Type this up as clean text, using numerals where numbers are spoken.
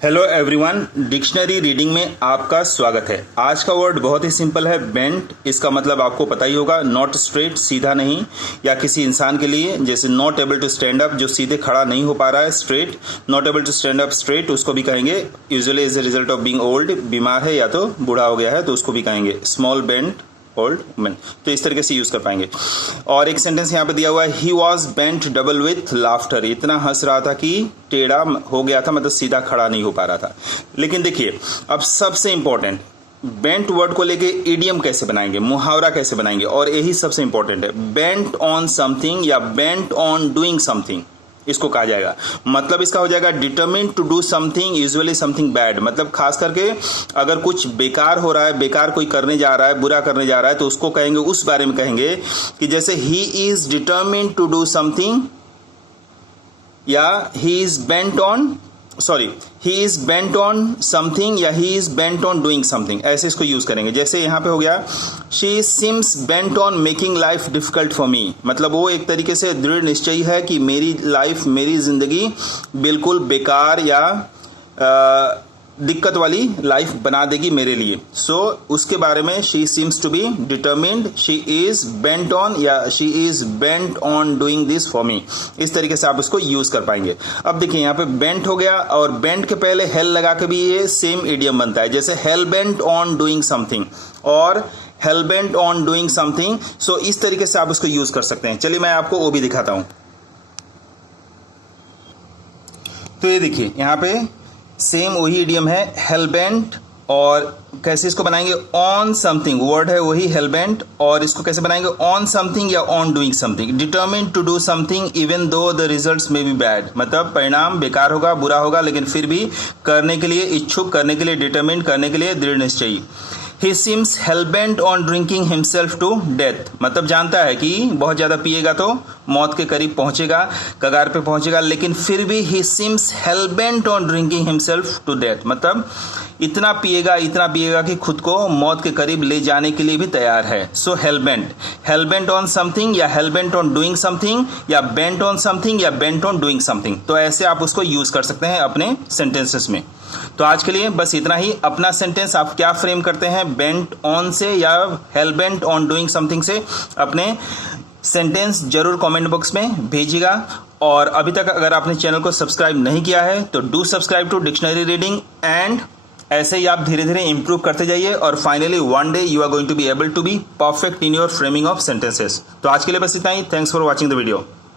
Hello everyone, dictionary reading में आपका स्वागत है। आज का वर्ड बहुत ही सिंपल है, बेंट। इसका मतलब आपको पता ही होगा, नॉट स्ट्रेट, सीधा नहीं, या किसी इंसान के लिए जैसे not able to stand up, जो सीधे खड़ा नहीं हो पा रहा है, straight, not able to stand up straight, उसको भी कहेंगे usually as a result of being old, बीमार है या तो बूढ़ा हो गया है तो उसको भी कहेंगे स्मॉल बेंट ओल्ड मैन। तो इस तरीके से यूज कर पाएंगे। और एक सेंटेंस यहाँ पे दिया हुआ है, he was bent double with laughter. इतना हंस रहा था कि टेढ़ा हो गया था, मतलब सीधा खड़ा नहीं हो पा रहा था। लेकिन देखिए, अब सबसे इंपॉर्टेंट, बेंट वर्ड को लेके इडियम कैसे बनाएंगे, मुहावरा कैसे बनाएंगे, और यही सबसे इंपॉर्टेंट है। बेंट ऑन समथिंग या बेंट ऑन डूइंग समथिंग इसको कहा जाएगा। मतलब इसका हो जाएगा determined to do something, usually something bad. मतलब खास करके अगर कुछ बेकार हो रहा है, बेकार कोई करने जा रहा है, बुरा करने जा रहा है, तो उसको कहेंगे, उस बारे में कहेंगे कि जैसे he is determined to do something, या he is bent on he is bent on something, या he is bent on doing something, ऐसे इसको यूज करेंगे। जैसे यहां पे हो गया, she seems bent on making life difficult for me. मतलब वो एक तरीके से दृढ़ निश्चयी है कि मेरी लाइफ, मेरी जिंदगी बिल्कुल बेकार या दिक्कत वाली लाइफ बना देगी मेरे लिए। सो उसके बारे में she seems to be determined, she is bent on, या she is bent on doing this for me. इस तरीके से आप इसको यूज कर पाएंगे। अब देखिए, यहाँ पे बेंट हो गया और बेंट के पहले हेल लगा के भी ये सेम इडियम बनता है, जैसे he'll bent on doing something और he'll bent on doing something. So इस तरीके से आप उसको यूज कर सकते हैं। चलिए मैं आपको वो भी दिखाता हूं। तो ये देखिए, यहाँ पे सेम वही इडियम है, हेलबेंट, और कैसे इसको बनाएंगे, ऑन समथिंग, वर्ड है वही हेलबेंट, और इसको कैसे बनाएंगे, ऑन समथिंग या on doing something. Determined to do something even though the results may be bad. मतलब परिणाम बेकार होगा, बुरा होगा, लेकिन फिर भी करने के लिए इच्छुक, करने के लिए डिटरमिन्ड, करने के लिए दृढ़ निश्चयी। He seems hellbent on drinking himself to death। मतलब जानता है कि बहुत ज़्यादा पिएगा तो मौत के करीब पहुंचेगा, कगार पे पहुंचेगा, लेकिन फिर भी he seems hellbent on drinking himself to death। मतलब इतना पिएगा कि खुद को मौत के करीब ले जाने के लिए भी तैयार है। सो हेलबेंट ऑन समथिंग, या हेलबेंट ऑन डूइंग समथिंग, या बेंट ऑन समथिंग, या बेंट ऑन डूइंग समथिंग। तो ऐसे आप उसको यूज कर सकते हैं अपने सेंटेंसेस में। तो आज के लिए बस इतना ही। अपना सेंटेंस आप क्या फ्रेम करते हैं, बेंट ऑन से या हेलबेंट ऑन डूइंग समथिंग से, अपने सेंटेंस जरूर कमेंट बॉक्स में भेजिएगा। और अभी तक अगर आपने चैनल को सब्सक्राइब नहीं किया है तो do subscribe to dictionary reading, and ऐसे ही आप धीरे धीरे इंप्रूव करते जाइए, और finally one day you are going to be able to be perfect in your framing of sentences. तो आज के लिए बस इतना ही। Thanks for watching the video.